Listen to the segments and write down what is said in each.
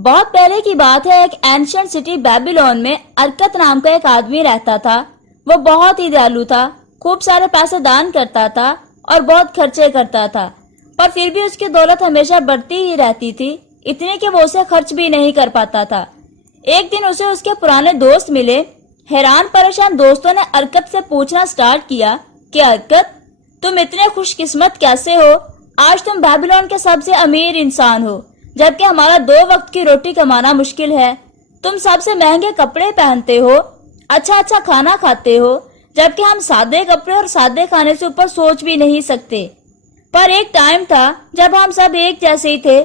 بہت پہلے کی بات ہے، ایک اینشنٹ سٹی بیبیلون میں ارکت نام کا ایک آدمی رہتا تھا۔ وہ بہت ہی دیالو تھا، خوب سارے پیسے دان کرتا تھا اور بہت خرچے کرتا تھا، پر پھر بھی اس کی دولت ہمیشہ بڑھتی ہی رہتی تھی، اتنی کہ وہ اسے خرچ بھی نہیں کر پاتا تھا۔ ایک دن اسے اس کے پرانے دوست ملے۔ حیران پریشان دوستوں نے ارکت سے پوچھنا سٹارٹ کیا کہ ارکت، تم اتنے خوش قسمت کیسے ہو؟ آج تم بیبیلون کے سب سے امیر انسان ہو، جبکہ ہمارا 2 وقت کی روٹی کمانا مشکل ہے۔ تم سب سے مہنگے کپڑے پہنتے ہو، اچھا کھانا کھاتے ہو، جبکہ ہم سادے کپڑے اور سادے کھانے سے اوپر سوچ بھی نہیں سکتے۔ پر ایک ٹائم تھا جب ہم سب ایک جیسے ہی تھے،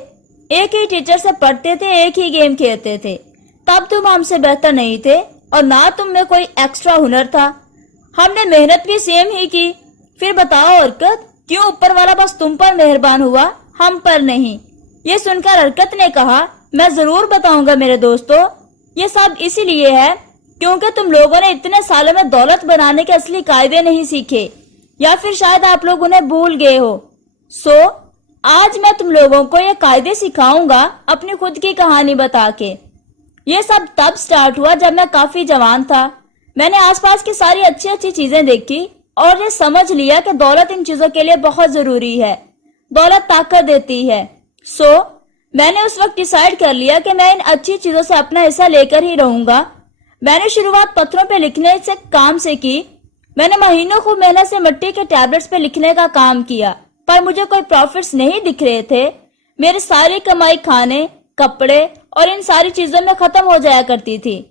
ایک ہی ٹیچر سے پڑھتے تھے، ایک ہی گیم کھیلتے تھے۔ تب تم ہم سے بہتر نہیں تھے اور نہ تم میں کوئی ایکسٹرا ہنر تھا۔ ہم نے محنت بھی سیم ہی کی۔ پھر بتاؤ ارکت، کیوں اوپر والا بس تم پر مہربان ہوا، ہم پر نہیں؟ یہ سن کر ارکت نے کہا، میں ضرور بتاؤں گا میرے دوستو، یہ سب اسی لیے ہے کیونکہ تم لوگوں نے اتنے سالوں میں دولت بنانے کے اصلی قاعدے نہیں سیکھے، یا پھر شاید آپ لوگ انہیں بھول گئے ہو۔ آج میں تم لوگوں کو یہ قاعدے سکھاؤں گا اپنی خود کی کہانی بتا کے۔ یہ سب تب سٹارٹ ہوا جب میں کافی جوان تھا۔ میں نے آس پاس کی ساری اچھی چیزیں دیکھی اور یہ سمجھ لیا کہ دولت ان چیزوں کے لیے بہت ضروری ہے۔ دولت طاقت دیتی ہے۔ میں نے اس وقت ڈیسائیڈ کر لیا کہ میں ان اچھی چیزوں سے اپنا حصہ لے کر ہی رہوں گا۔ میں نے شروعات پتھروں پہ لکھنے سے کام سے کی۔ میں نے مہینوں خوب محنت سے مٹی کے ٹیبلٹس پہ لکھنے کا کام کیا، پر مجھے کوئی پروفٹس نہیں دکھ رہے تھے۔ میری ساری کمائی کھانے، کپڑے اور ان ساری چیزوں میں ختم ہو جایا کرتی تھی۔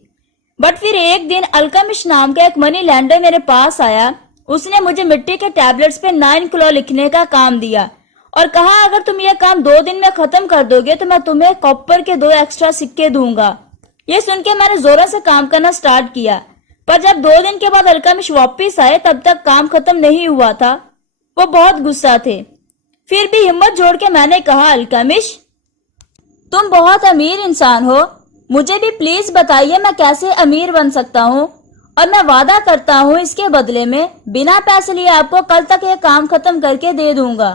بٹ پھر ایک دن الکمش نام کا ایک منی لینڈر میرے پاس آیا۔ اس نے مجھے مٹی کے ٹیبلٹس پہ 9 کلو لکھنے کا کام دیا اور کہا، اگر تم یہ کام 2 دن میں ختم کر دو گے تو میں تمہیں کاپر کے 2 ایکسٹرا سکے دوں گا۔ یہ سن کے میں نے زوروں سے کام کرنا سٹارٹ کیا، پر جب 2 دن کے بعد الکمش واپس آئے تب تک کام ختم نہیں ہوا تھا۔ وہ بہت غصہ تھے۔ پھر بھی ہمت جوڑ کے میں نے کہا، الکمش، تم بہت امیر انسان ہو، مجھے بھی پلیز بتائیے میں کیسے امیر بن سکتا ہوں، اور میں وعدہ کرتا ہوں اس کے بدلے میں بنا پیسے لیے آپ کو کل تک یہ کام ختم کر کے دے دوں گا۔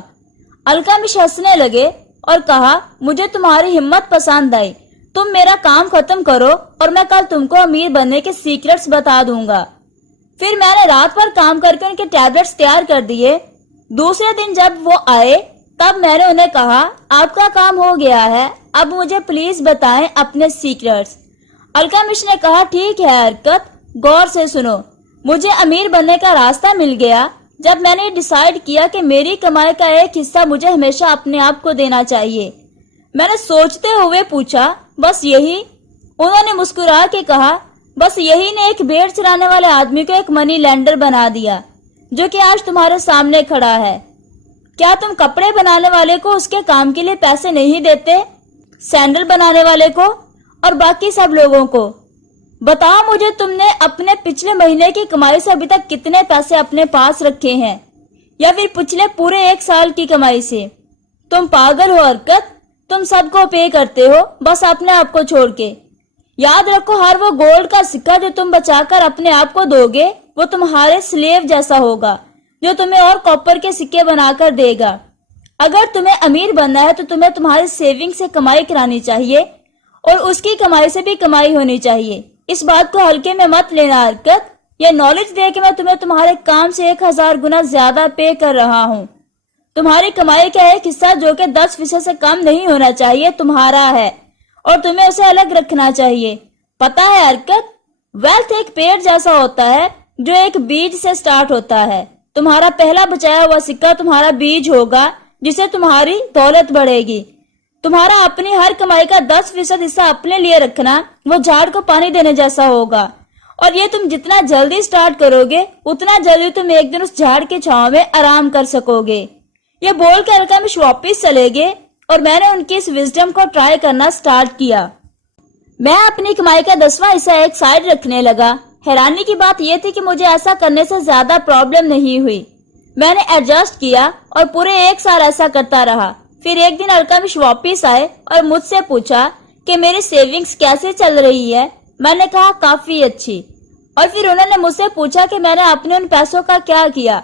الکمش ہنسنے لگے اور کہا، مجھے تمہاری ہمت پسند آئی، تم میرا کام ختم کرو اور میں کل تم کو امیر بننے کے سیکرٹس بتا دوں گا۔ پھر میں نے رات بھر کام کر کے ان کے ٹیبلٹس تیار کر دیے۔ دوسرے دن جب وہ آئے تب میں نے انہیں کہا، آپ کا کام ہو گیا ہے، اب مجھے پلیز بتائیں اپنے سیکرٹس۔ الکمش نے کہا، ٹھیک ہے ارکت، غور سے سنو، مجھے امیر بننے کا راستہ مل گیا جب میں نے ڈیسائیڈ کیا کہ میری کمائی کا ایک حصہ مجھے ہمیشہ اپنے آپ کو دینا چاہیے۔ میں نے سوچتے ہوئے پوچھا، بس یہی؟ انہوں نے مسکرا کے کہا، بس یہی نے ایک بھیڑ چرانے والے آدمی کو ایک منی لینڈر بنا دیا جو کہ آج تمہارے سامنے کھڑا ہے۔ کیا تم کپڑے بنانے والے کو اس کے کام کے لیے پیسے نہیں دیتے، سینڈل بنانے والے کو اور باقی سب لوگوں کو؟ بتاؤ مجھے، تم نے اپنے پچھلے مہینے کی کمائی سے ابھی تک کتنے پیسے اپنے پاس رکھے ہیں، یا پھر پچھلے پورے 1 سال کی کمائی سے؟ تم پاگل ہو ارکت، تم سب کو پے کرتے ہو بس اپنے آپ کو چھوڑ کے۔ یاد رکھو، ہر وہ گولڈ کا سکہ جو تم بچا کر اپنے آپ کو دو گے وہ تمہارے سلیو جیسا ہوگا جو تمہیں اور کاپر کے سکے بنا کر دے گا۔ اگر تمہیں امیر بننا ہے تو تمہیں تمہاری سیونگ سے کمائی کرانی چاہیے اور اس کی کمائی سے بھی کمائی ہونی چاہیے۔ اس بات کو ہلکے میں مت لینا ارکت، یہ نالج دے کہ میں تمہیں تمہارے کام سے 1000 گنا زیادہ پے کر رہا ہوں۔ تمہاری کمائی کا ایک حصہ جو کہ 10% سے کم نہیں ہونا چاہیے تمہارا ہے اور تمہیں اسے الگ رکھنا چاہیے۔ پتہ ہے ارکت، ویلتھ ایک پیڑ جیسا ہوتا ہے جو ایک بیج سے سٹارٹ ہوتا ہے۔ تمہارا پہلا بچایا ہوا سکہ تمہارا بیج ہوگا جسے تمہاری دولت بڑھے گی۔ تمہارا اپنی ہر کمائی کا 10% حصہ اپنے لیے رکھنا وہ جھاڑ کو پانی دینے جیسا ہوگا، اور یہ تم جتنا جلدی سٹارٹ کرو گے اتنا جلدی تم ایک دن اس جھاڑ کے چھاؤں میں آرام کر سکو گے۔ یہ بول کے الکمش واپس چلے گئے اور میں نے ان کی اس وزڈم کو ٹرائی کرنا سٹارٹ کیا۔ میں اپنی کمائی کا 10واں حصہ ایک سائیڈ رکھنے لگا۔ حیرانی کی بات یہ تھی کہ مجھے ایسا کرنے سے زیادہ پرابلم نہیں ہوئی۔ میں نے ایڈجسٹ کیا اور پورے 1 سال ایسا کرتا رہا۔ پھر ایک دن الکمش واپس آئے اور مجھ سے پوچھا کہ میری سیونگز کیسے چل رہی ہے۔ میں نے کہا، کافی اچھی۔ اور پھر انہوں نے مجھ سے پوچھا کہ میں نے اپنے ان پیسوں کا کیا کیا۔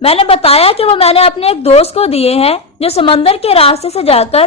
میں نے بتایا کہ وہ میں نے اپنے ایک دوست کو دیے ہیں جو سمندر کے راستے سے جا کر